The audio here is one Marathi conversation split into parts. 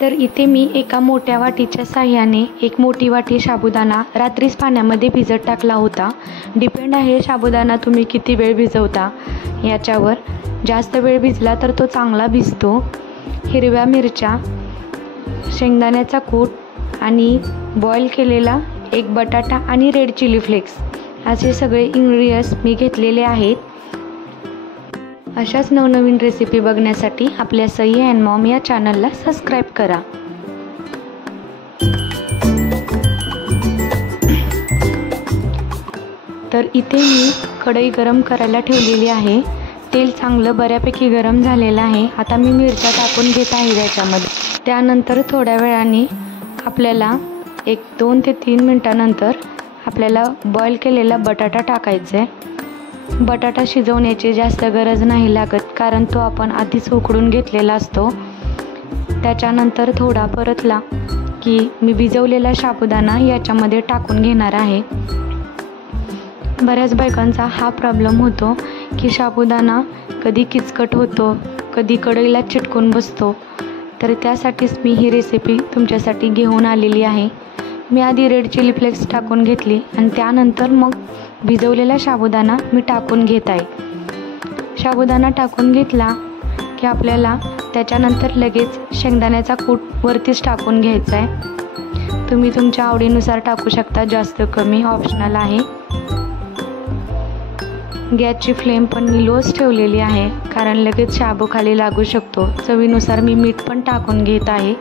तर इथे मी एका मोठ्या वाटीच्या साह्याने एक मोठी वाटी साबुदाणा रात्रीच पाण्यामध्ये भिजत टाकला होता। डिपेंड आहे साबुदाणा तुम्ही किती वेळ भिजवता याच्यावर। जास्त वेळ भिजला तर तो चांगला भिजतो। हिरव्या मिरच्या, शेंगदाण्याचा कूट आणि बॉईल केलेला एक बटाटा आणि रेड चिली फ्लेक्स असे सगळे इंग्रेडियंट्स मी घेतलेले आहेत। अशाच नवनवीन रेसिपी बघण्यासाठी आपल्या सई अँड मॉम या चॅनलला सबस्क्राईब करा। तर इथे मी कढई गरम करायला ठेवलेली आहे। तेल चांगलं बऱ्यापैकी गरम झालेलं आहे। आता मी मिरच्या टाकून घेत आहे त्याच्यामध्ये। त्यानंतर थोड्या वेळाने आपल्याला 2 ते 3 मिनिटानंतर आपल्याला बॉईल केलेला बटाटा टाकायचा आहे। बटाटा शिजवण्याची जास्त गरज नाही लागत, कारण तो आपण आधीच उकडून घेतलेला असतो। त्याच्यानंतर थोडा परतला की मी भिजवलेला साबुदाणा याच्यामध्ये टाकून घेणार आहे। बऱ्याच बायकांचा हा प्रॉब्लेम होतो की साबुदाणा कधी किचकट होतो, कधी कढईला चिटकून बसतो। तर त्यासाठीच मी ही रेसिपी तुमच्यासाठी घेऊन आलेली आहे। मी आधी रेड चिली फ्लेक्स टाकून घेतली आणि त्यानंतर मग भिजवलेला साबुदाणा मी टाकून घेत आहे। साबुदाणा टाकून घेतला की आपल्याला त्याच्यानंतर लगेच शेंगदाण्याचा कूट वरतीच टाकून घ्यायचा आहे। तुम्ही तुमच्या आवडीनुसार टाकू शकता, जास्त कमी ऑप्शनल आहे। गॅसची फ्लेम पण मी लोच ठेवलेली आहे, कारण लगेच शाबू खाली लागू शकतो। चवीनुसार मी मीठ पण टाकून घेत आहे।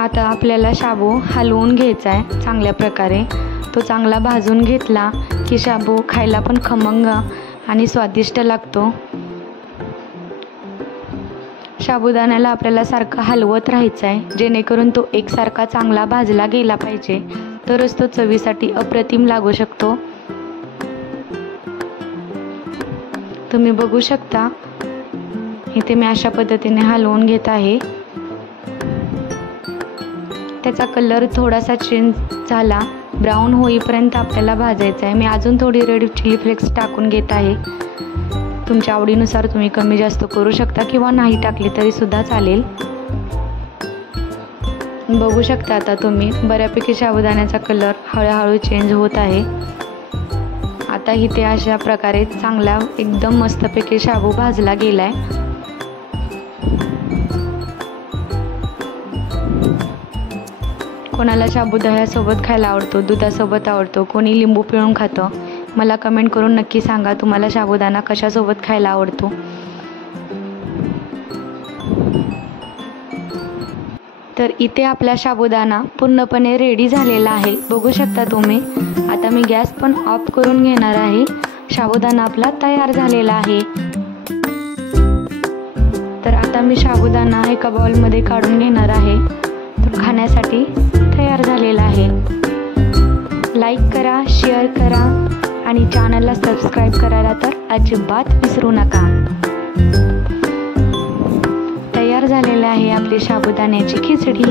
आता आपल्याला शाबू हलवून घ्यायचा आहे चांगल्या प्रकारे। तो चांगला भाजून घेतला की शाबू खायला पण खमंग आणि स्वादिष्ट लागतो। साबुदाण्याला आपल्याला सारखं हलवत राहायचं आहे, जेणेकरून तो एकसारखा चांगला भाजला गेला पाहिजे, तरच तो चवीसाठी अप्रतिम लागू शकतो। तुम्ही बघू शकता इथे मी अशा पद्धतीने हलवून घेत आहे। त्याचा कलर थोडासा चेंज झाला, ब्राऊन होईपर्यंत आपल्याला भाजायचा आहे। मी अजून थोडी रेड चिली फ्लेक्स टाकून घेत आहे। तुमच्या आवडीनुसार तुम्ही कमी जास्त करू शकता किंवा नाही टाकली तरी सुद्धा चालेल। बघू शकता आता तुम्ही बऱ्यापैकी साबुदाण्याचा कलर हळूहळू चेंज होत आहे। आता इथे अशा प्रकारे चांगला एकदम मस्तपैकी शाबू भाजला गेलाय। कोणाला शाबू दह्यासोबत खायला आवडतो, दुधासोबत आवडतो, कोणी लिंबू पिळून खातं। मला कमेंट करून नक्की सांगा तुम्हाला साबुदाणा कशासोबत खायला आवडतो। तर इथे आपला साबुदाणा पूर्णपणे रेडी झालेला आहे, बघू शकता तुम्ही। आता मी गॅस पण ऑफ करून घेणार आहे। साबुदाणा आपला तयार झालेला आहे। तर आता मी साबुदाणा एका बाउलमध्ये काढून घेणार आहे। तो खाण्यासाठी तयार झालेला आहे। लाईक करा, शेअर करा आणि चॅनलला सबस्क्राईब करायला तर अजिबात विसरू नका। तयार झालेली आहे आपली साबुदाण्याची खिचडी।